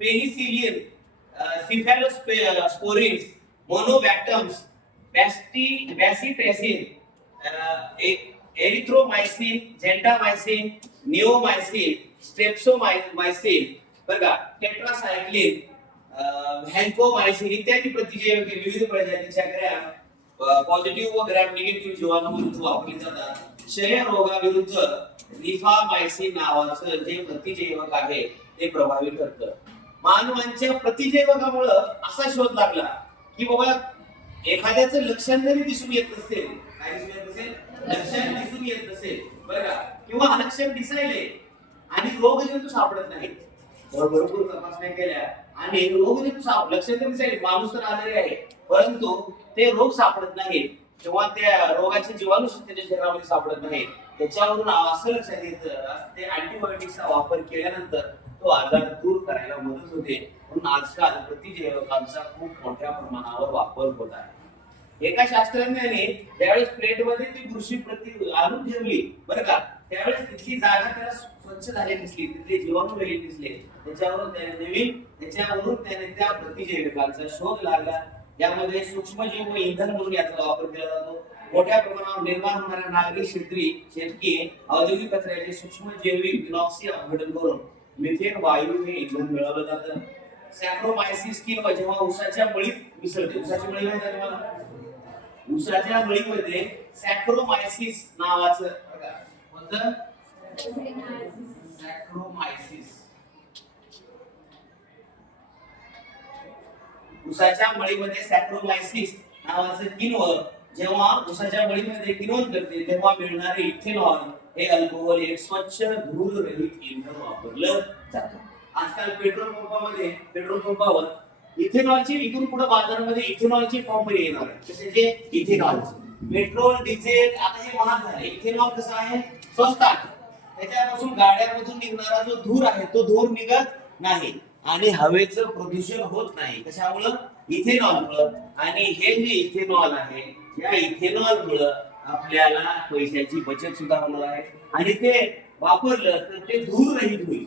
Penicillin, सिफॅलोस्पोरिन्स, मोनोबॅक्टम्स, बॅसिट्रॅसिन, एरिथ्रोमायसिन, झेंटामायसिन, neomycin, स्ट्रेप्सोमायसिन, बरं का, tetracycline, व्हॅन्कोमायसिन इत्यादी प्रतिजैविके विविध प्रजातीच्या पॉझिटिव्ह व ग्रॅम निगेटिव्ह जीवाणूविरुद्ध वापरली जातात. क्षयरोगाविरुद्ध रिफामायसिन नावाचं जे प्रतिजैवक आहे ते प्रभावी ठरतं. मानवांच्या प्रतिजैवकामुळे असा शोध लागला की बाबा एखाद्याचं लक्षण जरी दिसून येत नसेल, काय दिसून येत नसेल, लक्षण दिसून येत नसेल, बरं का, किंवा लक्षण दिसायले आणि रोगजंतू सापडत नाहीत, भरपूर तपासण्या केल्या आणि रोगजंतू लक्षण तर दिसायले, माणूस तर आजारी आहे परंतु ते रोग सापडत नाहीत किंवा त्या रोगाचे जीवाणू त्याच्या शरीरामध्ये सापडत नाही. त्याच्यावरून असं लक्षात येतं ते अँटीबायोटिक्सचा वापर केल्यानंतर तो आजार दूर करायला मदत होते. म्हणून आजकाल प्रतिजैवकांचा खूप मोठ्या प्रमाणावर वापर होत आहे. एका शास्त्रज्ञाने ज्यावेळेस प्लेटमध्ये ती बुरशी आणून ठेवली, बरं का, त्यावेळेस तिथली जागा त्याला स्वच्छ झाली दिसली, तिथले जीवाणू वेगळे दिसले. त्याच्यावरून त्याने त्या प्रतिजैवकांचा शोध लागला. यामध्ये सूक्ष्मजीव व इंधन म्हणून याचा वापर केला जातो. मोठ्या प्रमाणावर निर्माण होणाऱ्या नागरी शेतकी औद्योगिक कचऱ्याचे सूक्ष्मजैविक विनॉक्सी अपघटन करून मिथेन वायू हे इंधन मिळवलं जातं. सॅक्रोमायसिस किंवा जेव्हा ऊसाच्या मळीत मिसळते, ऊसाची मळी माहिती आहे तुम्हाला, ऊसाच्या मळीमध्ये सॅक्रोमायसिस नावाचं कोणतं, सॅक्रोमायसिस, ऊसाच्या मळीमध्ये सॅक्रोमायसिस नावाचं किण्व जेव्हा ऊसाच्या मळीमध्ये किण्वन करते तेव्हा मिळणारे इथेनॉल हे अल्कोहोल एक स्वच्छ धूर रहित इंधन वापरलं जातं. आजकाल पेट्रोल पंपावर इथेनॉलचे इथून पुढे बाजारामध्ये इथेनॉलचे पंप येणार आहेत. कशाचे, इथेनॉलचे. पेट्रोल डिझेल आता हे महाग झाले, इथेनॉल कसं आहे, स्वस्त आहे. त्याच्यापासून गाड्यांमधून निघणारा जो धूर आहे तो धूर निघत नाही आणि हवेचं प्रदूषण होत नाही. कशामुळं, इथेनॉलमुळं. आणि हे जे इथेनॉल आहे या इथेनॉलमुळं आपल्याला पैशाची बचत सुद्धा होणार आहे आणि ते वापरलं तर ते धूर रहित होईल.